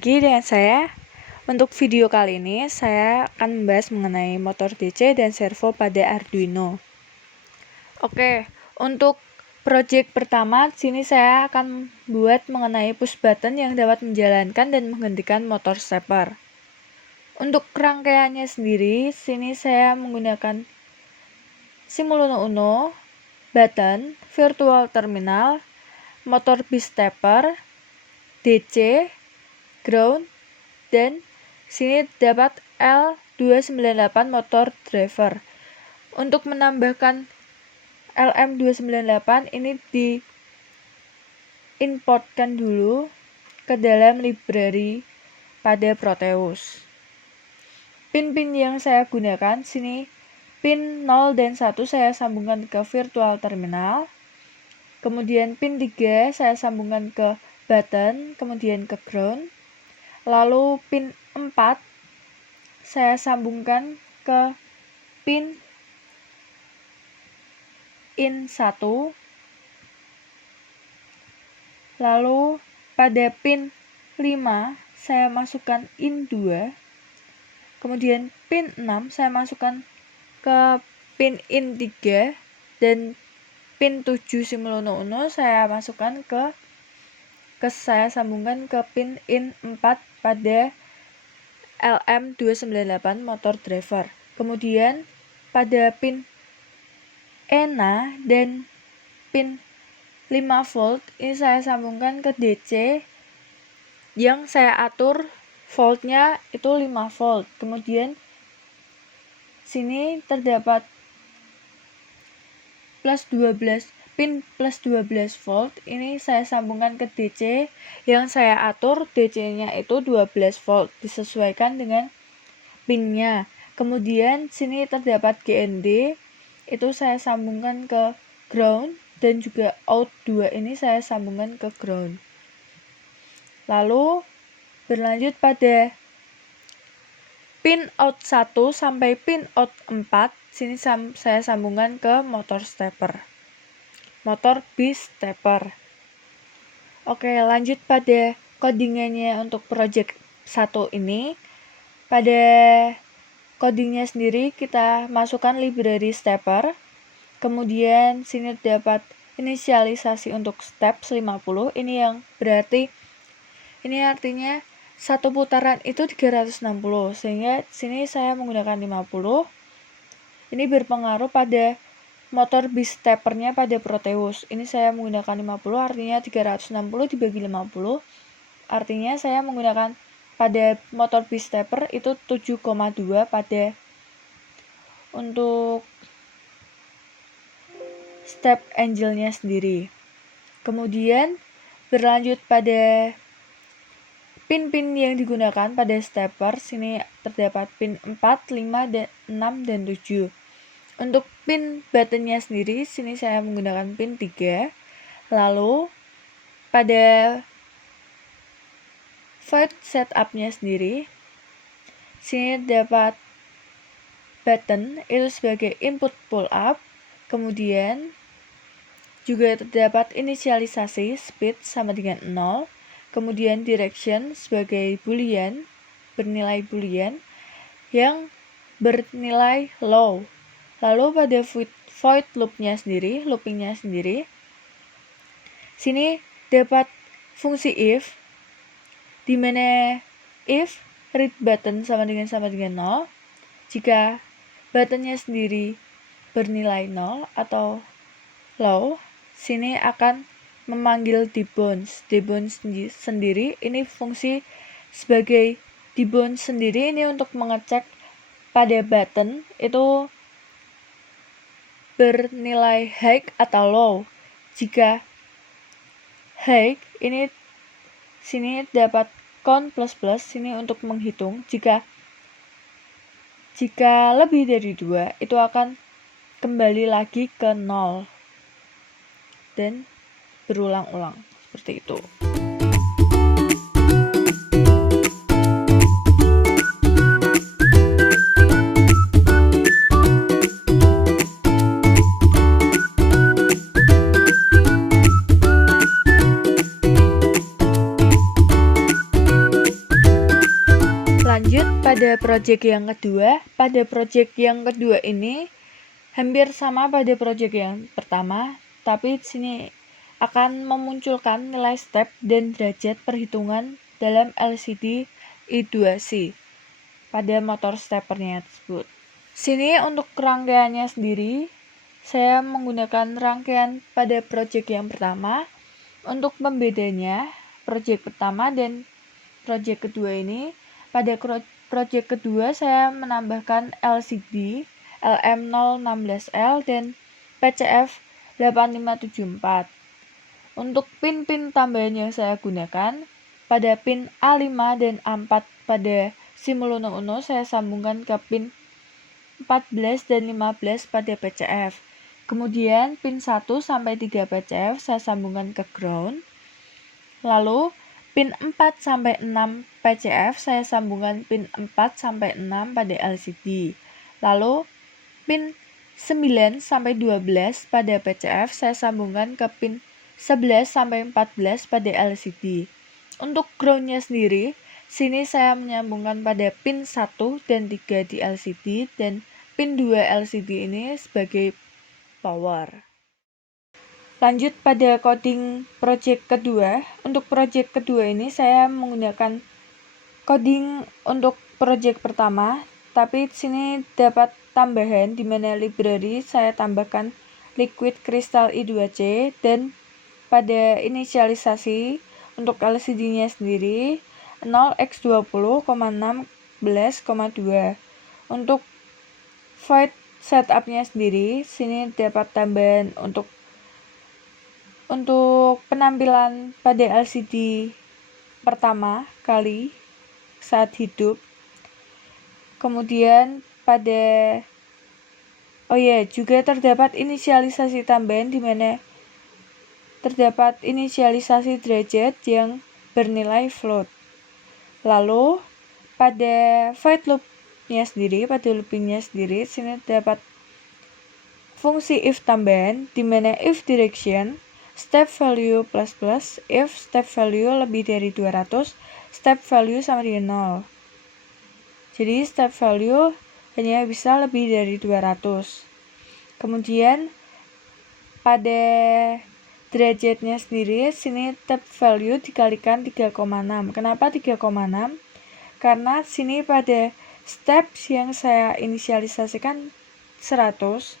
lagi dengan saya. Untuk video kali ini, saya akan membahas mengenai motor DC dan servo pada Arduino. Oke, untuk project pertama, sini saya akan buat mengenai push button yang dapat menjalankan dan menghentikan motor stepper. Untuk rangkaiannya sendiri, sini saya menggunakan Simuluno Uno, button, virtual terminal, motor bis stepper, DC, ground, dan sini dapat L298 motor driver. Untuk menambahkan LM298 ini diimportkan dulu ke dalam library pada Proteus. Pin-pin yang saya gunakan sini pin 0 dan 1 saya sambungkan ke virtual terminal. Kemudian pin 3 saya sambungkan ke button, kemudian ke ground. Lalu pin 4 saya sambungkan ke pin in 1. Lalu pada pin 5 saya masukkan in 2. Kemudian pin 6 saya masukkan ke pin in 3 dan pin 7 Simuluno Uno saya masukkan saya sambungkan ke pin in 4 pada LM298 motor driver. Kemudian pada pin ENA dan pin 5 volt ini saya sambungkan ke DC yang saya atur voltnya itu 5 volt. Kemudian sini terdapat pin plus 12 volt ini saya sambungkan ke DC yang saya atur DC-nya itu 12 volt disesuaikan dengan pinnya. Kemudian sini terdapat GND itu saya sambungkan ke ground dan juga out 2 ini saya sambungkan ke ground. Lalu berlanjut pada pin out 1 sampai pin out 4 sini saya sambungkan ke motor stepper. Motor bis stepper. Oke, lanjut pada codingannya untuk project 1 ini. Pada codingnya sendiri kita masukkan library stepper. Kemudian sini dapat inisialisasi untuk steps 50. Ini yang berarti ini artinya satu putaran itu 360 sehingga sini saya menggunakan 50. Ini berpengaruh pada motor bis steppernya pada Proteus. Ini saya menggunakan 50 artinya 360 dibagi 50. Artinya saya menggunakan pada motor bis stepper itu 7,2 pada untuk step angle-nya sendiri. Kemudian berlanjut pada pin-pin yang digunakan pada stepper. Sini terdapat pin 4, 5, 6, dan 7. Untuk pin buttonnya sendiri, sini saya menggunakan pin 3. Lalu pada void setupnya sendiri, sini dapat button itu sebagai input pull up. Kemudian juga terdapat inisialisasi speed sama dengan 0. Kemudian direction sebagai boolean, bernilai boolean yang bernilai low. Lalu pada void loopingnya sendiri, sini dapat fungsi if, di mana if read button sama dengan 0, jika buttonnya sendiri bernilai 0 atau low, sini akan memanggil debounce. Debounce sendiri ini fungsi sebagai debounce sendiri ini untuk mengecek pada button itu bernilai high atau low. Jika high ini sini dapat count plus sini untuk menghitung. Jika lebih dari 2 itu akan kembali lagi ke 0 dan berulang-ulang seperti itu. project yang kedua. Pada project yang kedua ini hampir sama pada project yang pertama, tapi di sini akan memunculkan nilai step dan derajat perhitungan dalam LCD I2C pada motor steppernya tersebut. Sini untuk rangkaiannya sendiri, saya menggunakan rangkaian pada project yang pertama. Untuk pembedanya, project pertama dan project kedua ini, pada project kedua saya menambahkan LCD LM016L dan PCF 8574. Untuk pin-pin tambahan yang saya gunakan, pada pin A5 dan A4 pada Simulino Uno saya sambungkan ke pin 14 dan 15 pada PCF. Kemudian pin 1 sampai 3 PCF saya sambungkan ke ground. Lalu pin 4 sampai 6 PCF saya sambungkan pin 4 sampai 6 pada LCD. Lalu pin 9 sampai 12 pada PCF saya sambungkan ke pin 11 sampai 14 pada LCD. Untuk groundnya sendiri, sini saya menyambungkan pada pin 1 dan 3 di LCD dan pin 2 LCD ini sebagai power. Lanjut pada coding project kedua. Untuk project kedua ini saya menggunakan coding untuk project pertama, tapi di sini dapat tambahan di mana library saya tambahkan liquid crystal I2C dan pada inisialisasi untuk LCD-nya sendiri 0x20,16,2. Untuk void setup-nya sendiri, sini dapat tambahan untuk penampilan pada LCD pertama kali saat hidup. Kemudian juga terdapat inisialisasi tambahan di mana terdapat inisialisasi derajat yang bernilai float. Lalu pada void loopnya sendiri, pada loopingnya sendiri, sini terdapat fungsi if tambahan di mana if direction step value plus plus, if step value lebih dari 200, step value sama dengan 0. Jadi step value hanya bisa lebih dari 200. Kemudian pada derajatnya sendiri, sini step value dikalikan 3,6. Kenapa 3,6? Karena sini pada step yang saya inisialisasikan 100,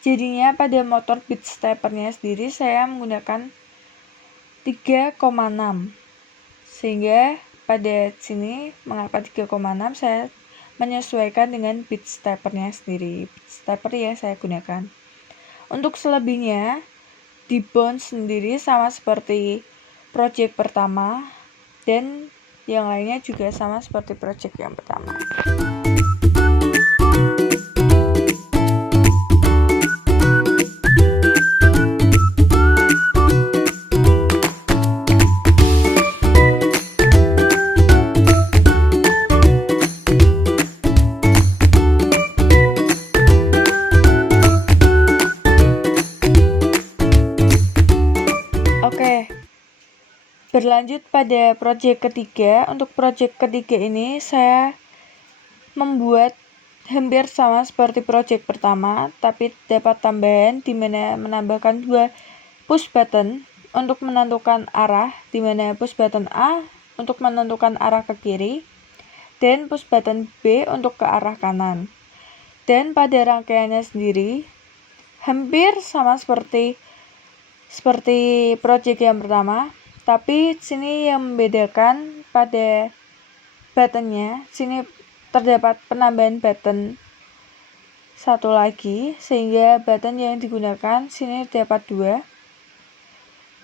jadinya pada motor bit steppernya sendiri saya menggunakan 3,6. Sehingga pada sini mengapa 3,6 saya menyesuaikan dengan bit steppernya sendiri, bit stepper yang saya gunakan. Untuk selebihnya di bounce sendiri sama seperti project pertama dan yang lainnya juga sama seperti project yang pertama. Berlanjut pada project ketiga. Untuk project ketiga ini saya membuat hampir sama seperti project pertama, tapi dapat tambahan di mana menambahkan 2 push button untuk menentukan arah, di mana push button A untuk menentukan arah ke kiri dan push button B untuk ke arah kanan. Dan pada rangkaiannya sendiri hampir sama seperti project yang pertama. Tapi sini yang membedakan pada buttonnya, sini terdapat penambahan button satu lagi, sehingga button yang digunakan sini terdapat 2.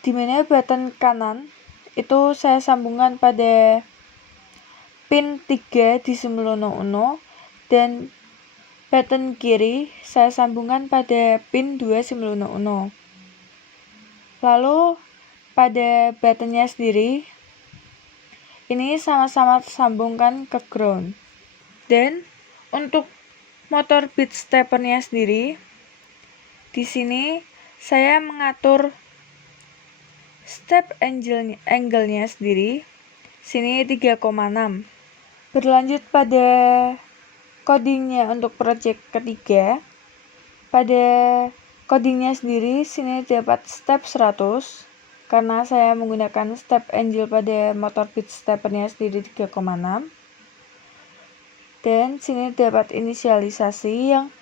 Dimana button kanan itu saya sambungkan pada pin 3 di Simulino Uno dan button kiri saya sambungkan pada pin 2 Simulino Uno. Lalu pada buttonnya sendiri ini sama-sama tersambungkan ke ground. Dan untuk motor bit steppernya sendiri, di sini saya mengatur step angle-nya sendiri. Sini 3,6. Berlanjut pada codingnya untuk project ketiga. Pada codingnya sendiri, sini dapat step 100 karena saya menggunakan step angel pada motor beat steppernya sendiri 3,6. Dan sini dapat inisialisasi yang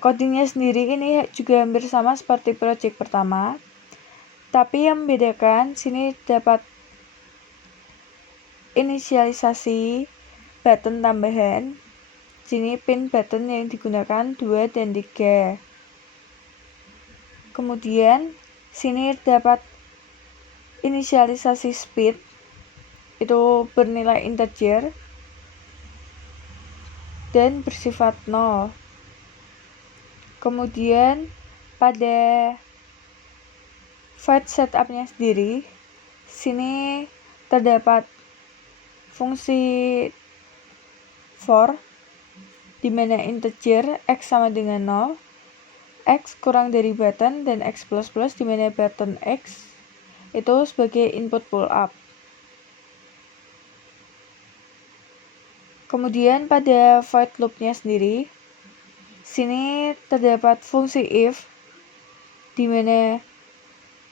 codingnya sendiri ini juga hampir sama seperti project pertama. Tapi yang membedakan sini dapat inisialisasi button tambahan. Sini pin button yang digunakan 2 dan 3. Kemudian sini dapat inisialisasi speed itu bernilai integer dan bersifat 0. Kemudian pada void setupnya sendiri, sini terdapat fungsi for di mana integer x sama dengan 0, x kurang dari button, dan x plus plus di mana button x itu sebagai input pull up. Kemudian pada void loopnya sendiri, sini terdapat fungsi if di mana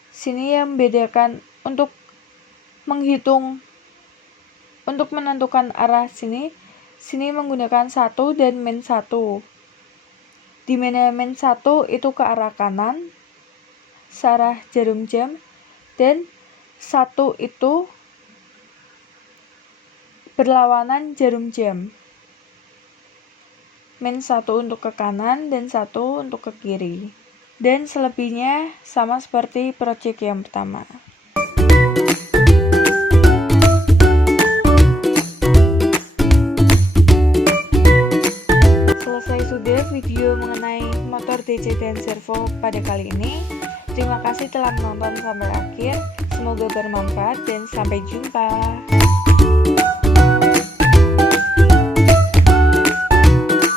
sini yang membedakan untuk menghitung untuk menentukan arah sini menggunakan 1 dan min 1. Di mana min 1 itu ke arah kanan searah jarum jam dan 1 itu berlawanan jarum jam. Min 1 untuk ke kanan dan 1 untuk ke kiri. Dan selebihnya sama seperti project yang pertama. Selesai sudah video mengenai motor DC dan servo pada kali ini. Terima kasih telah menonton sampai akhir. Semoga bermanfaat dan sampai jumpa.